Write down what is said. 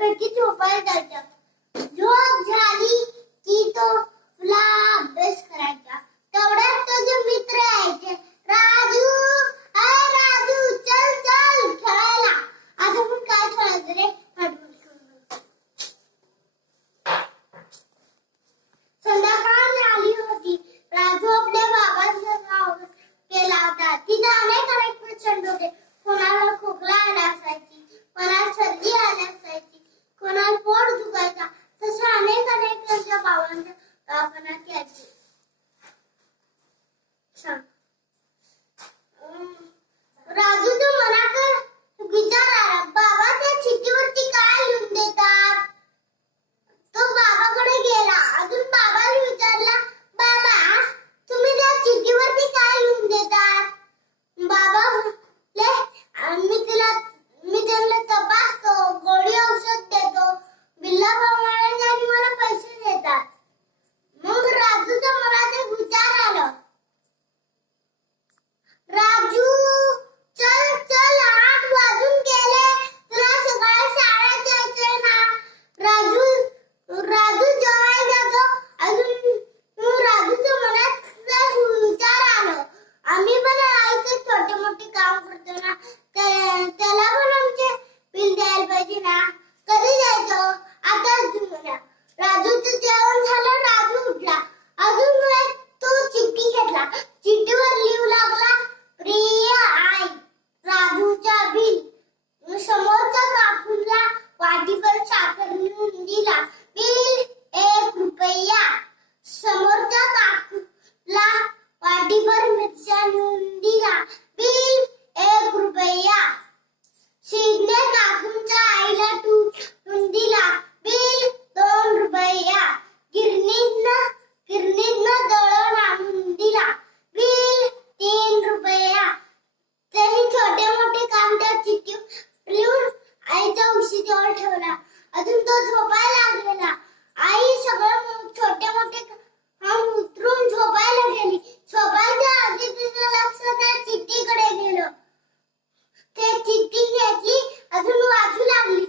मस्तपैकी झोपायला जायचा. झोप झाली की तो तुला अभ्यास करायचा. तेवढ्यात तुझे मित्र यायचे. राजू, अरे राजू, चल चल खेळायला. आज आपण काय खेळायचं रे? संध्याकाळ झाली होती. राजू आपल्या बाबांच्या गावात गेला होता. तिथे अनेक अनेक प्रचंड होते. कोणाला खोकला आला असायची, कोणाला सर्दी आली असायची, कोणाला पोट दुखायचा. तसे अनेक अनेक त्यांच्या बाबांच्या दवाखान्यात यायचे. राजूच्या मनात विचार आला, बाबा त्या चिठ्ठीवरती काय लिहून देतात? तो बाबाकडे गेला. अजून बाबाला विचारला, बाबा तुम्ही त्या चिठ्ठीवरती काय लिहून देतात? बाबा मी त्यांना तपासतो, गोळी औषध देतो, बिल्लाप्रमाणे आणि मला पैसे देतात. मग राजूच्या मनात एक विचार आला, राजू चल चल 8 वाजून गेले, तुला सकाळी शाळेत जायचंय ना. राजू जेवायला जातो. अजून राजूच्या मनात विचार आला, आम्ही पण आईचे छोटे मोठे काम करतो ना, त्याला पण आमचे बिल द्यायला पाहिजे ना. कधी द्यायचं? आताच देऊया. राजूचं जेवण झालं. राजू उठला. अजून तो चिठ्ठी घेतला. चिठ्ठीवर लिहू लागला, प्रिय आई, राजूचा बिल. समोरच्या काकूला वाटीभर साखर नेऊन दिला. बिल 1 रुपया. समोरच्या काकूला वाटीभर मिरच्या नेऊन दिला. बिल 1 रुपया. शिंदे काकूंच्या आईला नेऊन दिला. बिल 2 रुपया. गिरणीतनं दळण आणून दिला. बिल 3 रुपया. त्यांनी छोटे मोठे काम त्या चिठ्ठीवर लिहून आईच्या उशीजवळ ठेवला. अजून तो झोपायला लागलेला. आई सगळं छोटे मोठे काम उतरून झोपायला गेली. झोपायच्या आधी तिचं लक्ष त्या चिठ्ठीकडे गेलं. ते चिठ्ठी घेतली. अजून वाचू लागली.